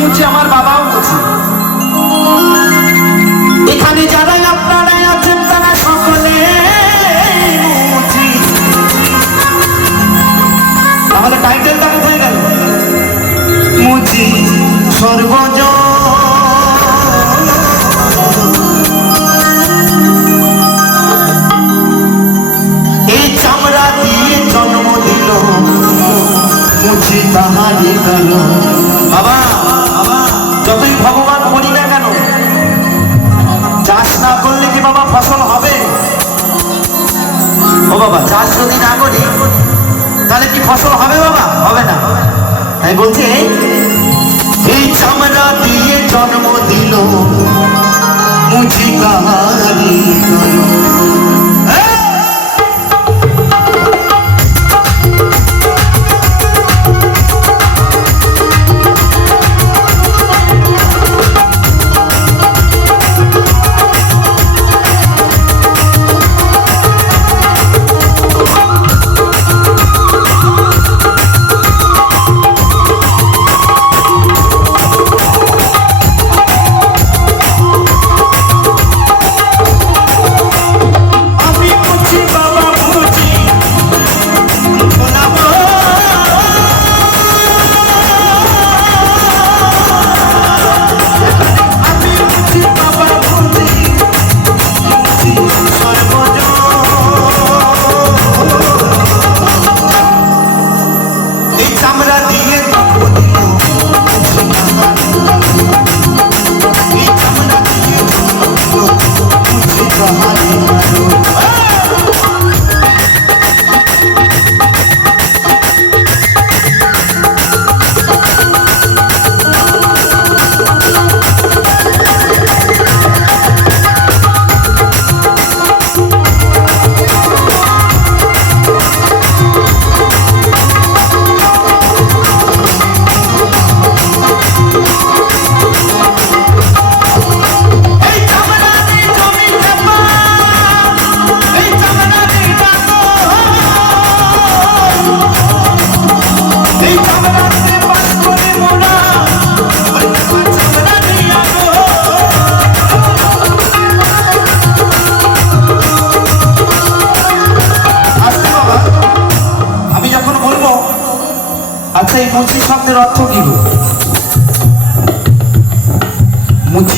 মুছি আমার বাবাও মুছি। এখানে যারা আপনারা আছেন, তারা সকলে তাহলে টাইটেলটা কোথায় গেল? মুছি। সর্বজ ও বাবা, চাষ যদি না করি, তাহলে কি ফসল হবে বাবা? হবে না। তাই বলছে, এই চামড়া দিয়ে জন্ম দিল মুছি কাহারি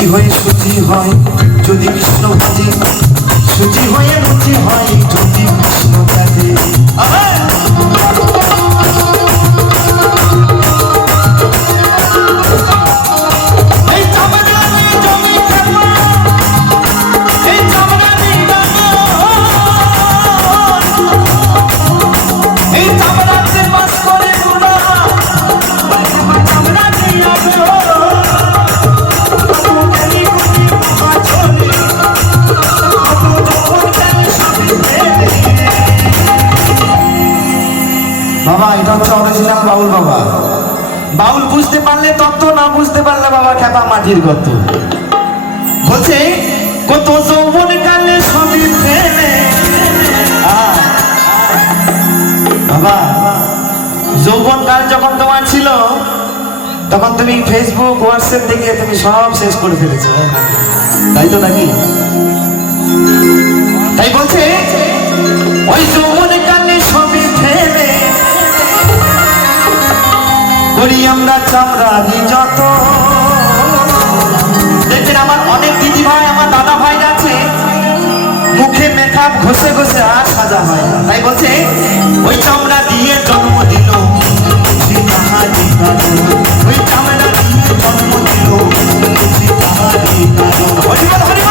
হয়ে সুচি হয় যদি কৃষ্ণ ভজে বাউল বুঝতে পারলে তত্ত্ব, না বুঝতে পারলে বাবা খেপা মাটির গর্ত। বলছে, কত যৌবন কালে বাবা, যৌবন কাল যখন তোমার ছিল, তখন তুমি ফেসবুক হোয়াটসঅ্যাপ দেখে তুমি সব শেষ করে ফেলেছো হ্যাঁ? তাই তো নাকি? তাই বলছে, ওই যৌবনে করি আমরা চামড়া দি যত দেখবেন আমার অনেক দিদি ভাই, আমার দাদা ভাই আছে মুখে মেকআপ ঘষে ঘষে আর সাজা হয়। তাই বলছে, ওই চামড়া দিয়ে জন্ম দিল। ওই চামড়া দিয়ে জন্ম দিল হরি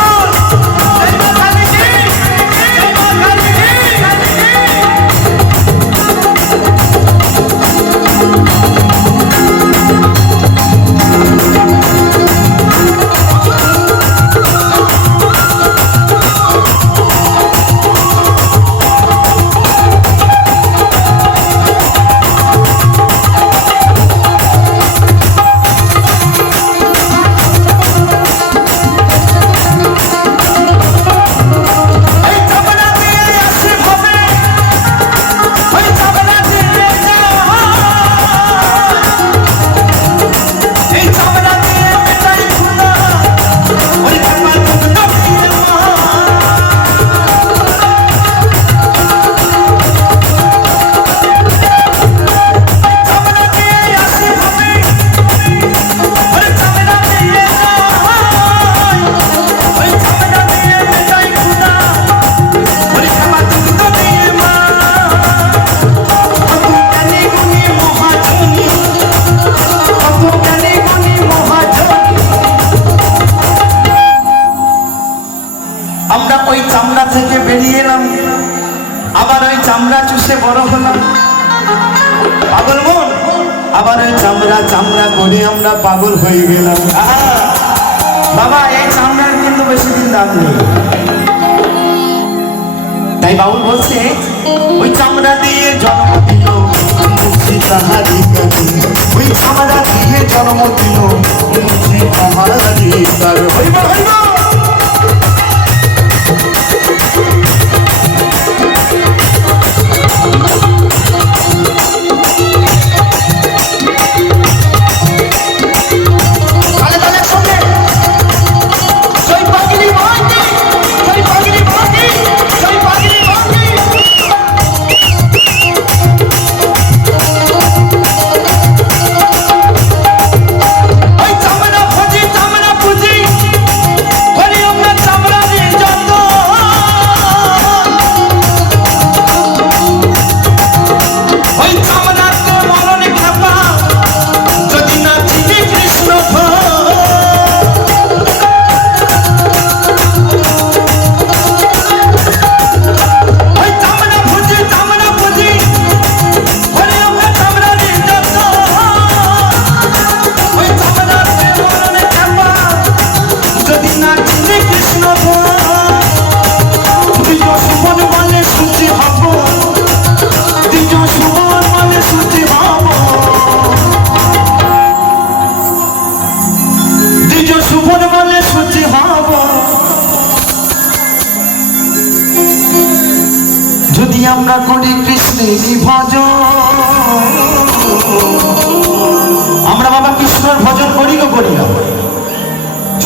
আবার ওই চামড়া চামড়া করে আমরা পাগল হয়ে গেলাম। বাবা, এই চামড়ার কিন্তু বেশি দিন দাম নেই। তাই বাবুল বলছে, ওই চামড়া দিয়ে জন্ম দিল মুক্তি তাহারি ওই চামড়া দিয়ে জন্ম দিল মুক্তি তাহারি কার আমরা করি কৃষ্ণেরই ভজন আমরা বাবা কৃষ্ণর ভজন করি গো করি না।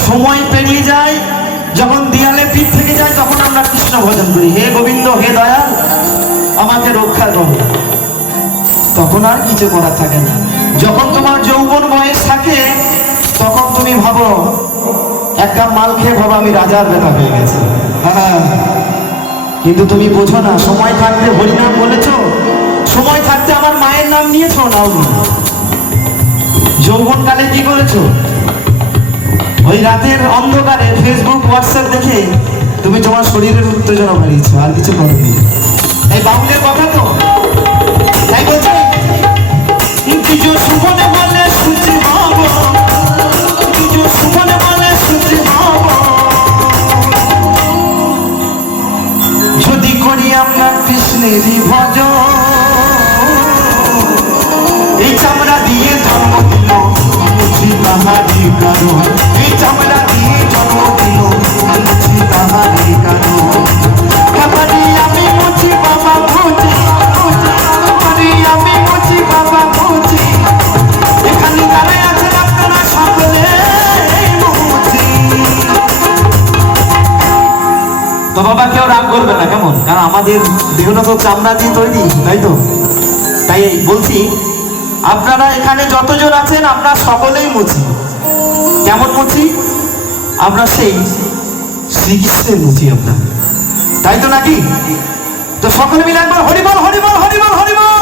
সময় পেরিয়ে যায়, যখন দিয়ালে পিঠ থেকে যায়, তখন আমরা কৃষ্ণ ভজন করি। হে গোবিন্দ, হে দয়াল, আমাকে রক্ষা করো তখন আর কিছু করার থাকে না। যখন তোমার যৌবন বয়স থাকে, তখন তুমি ভাবো, একটা মাল খেয়ে ভাবো আমি রাজার বেটা হয়ে গেছি। হ্যাঁ। কিন্তু তুমি বোঝো না, সময় থাকতে হরিনাম বলেছ। সময় থাকতে আমার মায়ের নাম নিয়েছো নাও। যৌবনকালে কি করেছ? ওই রাতের অন্ধকারে ফেসবুক হোয়াটসঅ্যাপ দেখে তুমি তোমার শরীরের উত্তেজনা বাড়িয়েছো, আর কিছু করনি। এই বাউলের কথা তো? তাই বলছে কিছু সুমনে বলে সূচি কৃষ্ণেরই ভজন। এই চামড়া দিয়ে জন্ম দিল মুছি তাহারি কারণ। এই চামড়া দিয়ে জন্ম দিল মুছি তাহারি আমাদের দেহটা তো চামড়া দিয়ে তৈরি, তাই তো? তাই বলছি, আপনারা এখানে যতজন আছেন আপনারা সকলেই মুছি কেমন মুছি আমরা সেই শ্রীকৃষ্ণের মুছি আপনার। তাই তো নাকি? তো সকলে মিলে একবার হরিবল হরিবল হরিবল হরিবল!